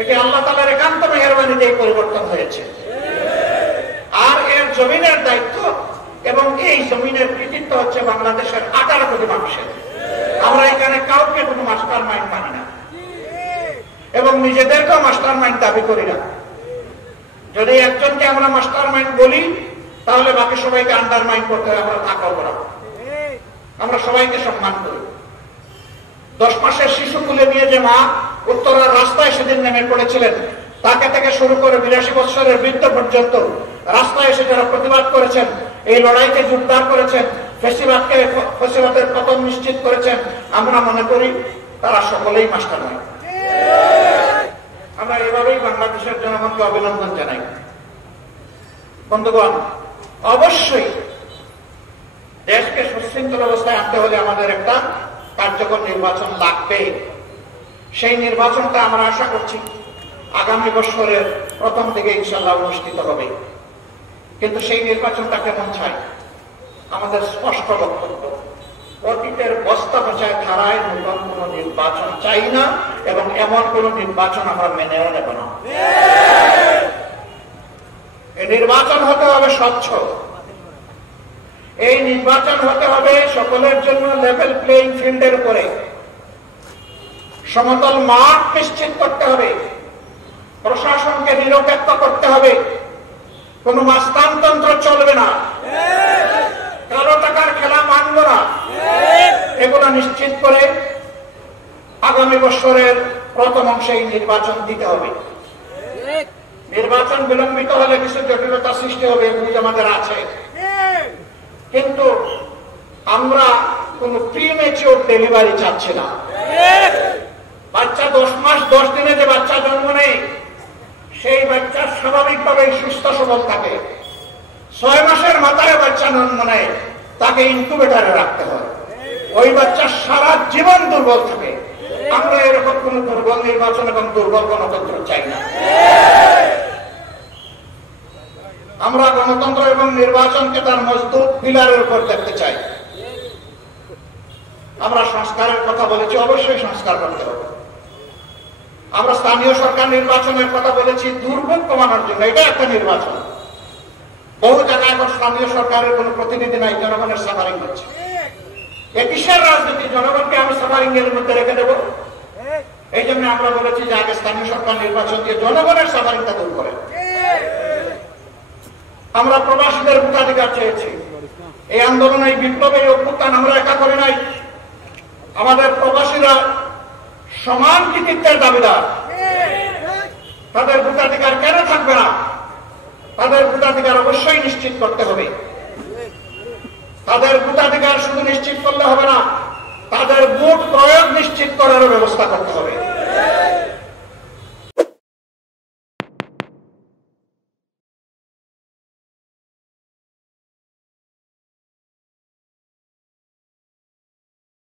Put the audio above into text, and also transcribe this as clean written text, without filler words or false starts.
এটি আল্লাহ তাআলার একান্ত মেহেরবানিতে পরিবর্তন হয়েছে। আর এর জমিনের দায়িত্ব এবং এই জমিনের কৃতিত্ব হচ্ছে বাংলাদেশের 18 কোটি মানুষের। আমরা এখানে কাউকে কোনো মাস্টার মাইন্ড মানি না এবং নিজেদেরকেও মাস্টার মাইন্ড দাবি করি না। যদি একজনকে আমরা মাস্টার মাইন্ড বলি তাহলে বাকি সবাইকে আন্ডার মাইন্ড করতে হবে। আমরা তা করবো না। আমরা সবাইকে সম্মান করি। 10 মাসের শিশু তুলে নিয়ে যে মা উত্তরার রাস্তায় সেদিন নেমে পড়েছিলেন, তাকে থেকে শুরু করে 82 বছরের বৃদ্ধ পর্যন্ত রাস্তায় এসে যারা প্রতিবাদ করেছেন, এই লড়াইকে জোরদার করেছেন, ফ্যাসিবাদের পতন নিশ্চিত করেছেন, আমরা মনে করি তারা সকলেই মাস্টার নয়। আমরা এভাবেই বাংলাদেশের জনগণকে অভিনন্দন জানাই। বন্ধুগণ, অবশ্যই দেশকে সুশৃঙ্খল অবস্থায় আনতে হলে আমাদের একটা কার্যকর নির্বাচন লাগবে। সেই নির্বাচনটা আমরা আশা করছি আগামী বছরের প্রথম দিকে ইনশাআল্লাহ অনুষ্ঠিত হবে। কিন্তু সেই নির্বাচনটা কেমন চাই? আমাদের স্পষ্ট বক্তব্য, অতীতের বস্তা পচায় ধারায় নতুন কোন নির্বাচন চাই না এবং এমন কোন নির্বাচন আমরা মেনেও নেব না। এই নির্বাচন হতে হবে স্বচ্ছ। এই নির্বাচন হতে হবে সকলের জন্য লেভেল প্লেইং ফিল্ডের উপরে। সমতল মাঠ নিশ্চিত করতে হবে, প্রশাসনকে নিরপেক্ষ করতে হবে, কোন মাস্তানতন্ত্র চলবে না, কালো টাকার খেলা মানব না। এগুলো নিশ্চিত করে আগামী বছরের প্রথম অংশে নির্বাচন দিতে হবে। নির্বাচন বিলম্বিত হলে কিছু জটিলতা সৃষ্টি হবে, এগুলি আমাদের আছে। কিন্তু আমরা কোন প্রিমেচিওর ডেলিভারি চাচ্ছি না। বাচ্চা 10 মাস 10 দিনে যে বাচ্চা জন্ম নেয়, সেই বাচ্চা স্বাভাবিকভাবে সুস্থ সবল থাকে। 6 মাসের মাথায় বাচ্চা জন্ম নেয়, তাকে ইনকিউবেটরে রাখতে হয়। ওই বাচ্চা সারা জীবন দুর্বল থাকে। আমরা এরকম কোন দুর্বল নির্বাচন এবং দুর্বল গণতন্ত্র চাই না। আমরা গণতন্ত্র এবং নির্বাচনকে তার মজবুত পিলারের উপর দেখতে চাই। আমরা সংস্কারের কথা বলেছি, অবশ্যই সংস্কার করতে হবে। আমরা স্থানীয় সরকার নির্বাচনের কথা বলেছি দুর্ভোগ কমানোর জন্য। এটা একটা নির্বাচন। বহু জায়গায় এখন স্থানীয় সরকারের কোন প্রতিনিধি নাই, জনগণের সাফারিং হচ্ছে। কিসের রাজনীতি? জনগণকে আমি সাফারিং এর মধ্যে রেখে দেবো? এই জন্য আমরা বলেছি যে আগে স্থানীয় সরকার নির্বাচন দিয়ে জনগণের সাফারিংটা দূর করে। আমরা প্রবাসীদের ভোটাধিকার চেয়েছি। এই আন্দোলন, এই বিপ্লবের অভ্যুত্থান আমরা একা করে নাই। আমাদের প্রবাসীরা সমান কৃতিত্বের দাবিদার। তাদের ভোটাধিকার কেন থাকবে না? তাদের ভোটাধিকার অবশ্যই নিশ্চিত করতে হবে। তাদের ভোটাধিকার শুধু নিশ্চিত করলে হবে না, তাদের ভোট প্রয়োগ নিশ্চিত করার ব্যবস্থা করতে হবে।